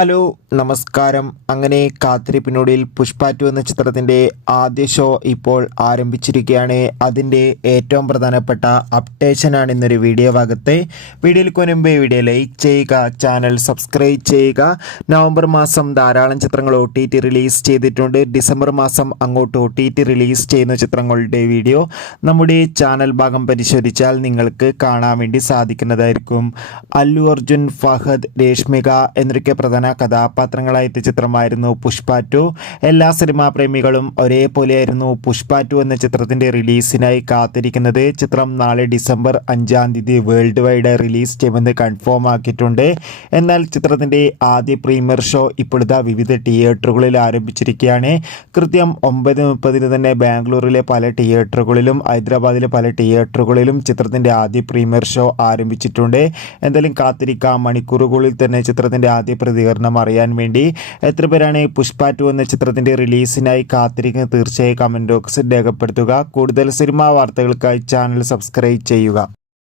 Hello നമസ്കാരം. അങ്ങനെ കാത്തിരിപ്പിനൊടുവിൽ പുഷ്പ 2 എന്ന ചിത്രത്തിൻ്റെ ആദ്യ ഷോ ഇപ്പോൾ ആരംഭിച്ചിരിക്കുകയാണ്. അതിൻ്റെ ഏറ്റവും പ്രധാനപ്പെട്ട അപ്ഡേഷനാണ് ഇന്നൊരു വീഡിയോ ഭാഗത്തെ. വീഡിയോയിൽ മുൻപേ വീഡിയോ ലൈക്ക് ചെയ്യുക, ചാനൽ സബ്സ്ക്രൈബ് ചെയ്യുക. നവംബർ മാസം ധാരാളം ചിത്രങ്ങൾ OTT റിലീസ് ചെയ്തിട്ടുണ്ട്. ഡിസംബർ മാസം അങ്ങോട്ട് OTT റിലീസ് ചെയ്യുന്ന ചിത്രങ്ങളുടെ വീഡിയോ നമ്മുടെ ചാനൽ ഭാഗം പരിശോധിച്ചാൽ നിങ്ങൾക്ക് കാണാൻ വേണ്ടി സാധിക്കുന്നതായിരിക്കും. അല്ലു അർജുൻ, ഫഹദ്, രേഷ്മിക എന്നൊക്കെ പ്രധാന കഥാപാത്രങ്ങളായ ചിത്രമായിരുന്നു പുഷ്പ 2. എല്ലാ സിനിമാ പ്രേമികളും ഒരേപോലെയായിരുന്നു പുഷ്പ 2 എന്ന ചിത്രത്തിൻ്റെ റിലീസിനായി കാത്തിരിക്കുന്നത്. ചിത്രം നാളെ ഡിസംബർ 5-ാം തീയതി വേൾഡ് വൈഡ് റിലീസ് ചെയ്യുമെന്ന് കൺഫേം ആക്കിയിട്ടുണ്ട്. എന്നാൽ ചിത്രത്തിൻ്റെ ആദ്യ പ്രീമിയർ ഷോ ഇപ്പോഴത്തെ വിവിധ തിയേറ്ററുകളിൽ ആരംഭിച്ചിരിക്കുകയാണ്. കൃത്യം 9:30 തന്നെ ബാംഗ്ലൂരിലെ പല തിയേറ്ററുകളിലും ഹൈദരാബാദിലെ പല തിയേറ്ററുകളിലും ചിത്രത്തിൻ്റെ ആദ്യ പ്രീമിയർ ഷോ ആരംഭിച്ചിട്ടുണ്ട്. എന്തായാലും കാത്തിരിക്കാം. മണിക്കൂറുകളിൽ തന്നെ ചിത്രത്തിൻ്റെ ആദ്യ പ്രതികരണം അറിയാൻ വേണ്ടി എത്ര പേരാണ് പുഷ്പ 2 എന്ന ചിത്രത്തിൻ്റെ റിലീസിനായി കാത്തിരിക്കുന്നത് തീർച്ചയായും കമൻറ്റ് ബോക്സിൽ രേഖപ്പെടുത്തുക. കൂടുതൽ സിനിമാ വാർത്തകൾക്കായി ചാനൽ സബ്സ്ക്രൈബ് ചെയ്യുക.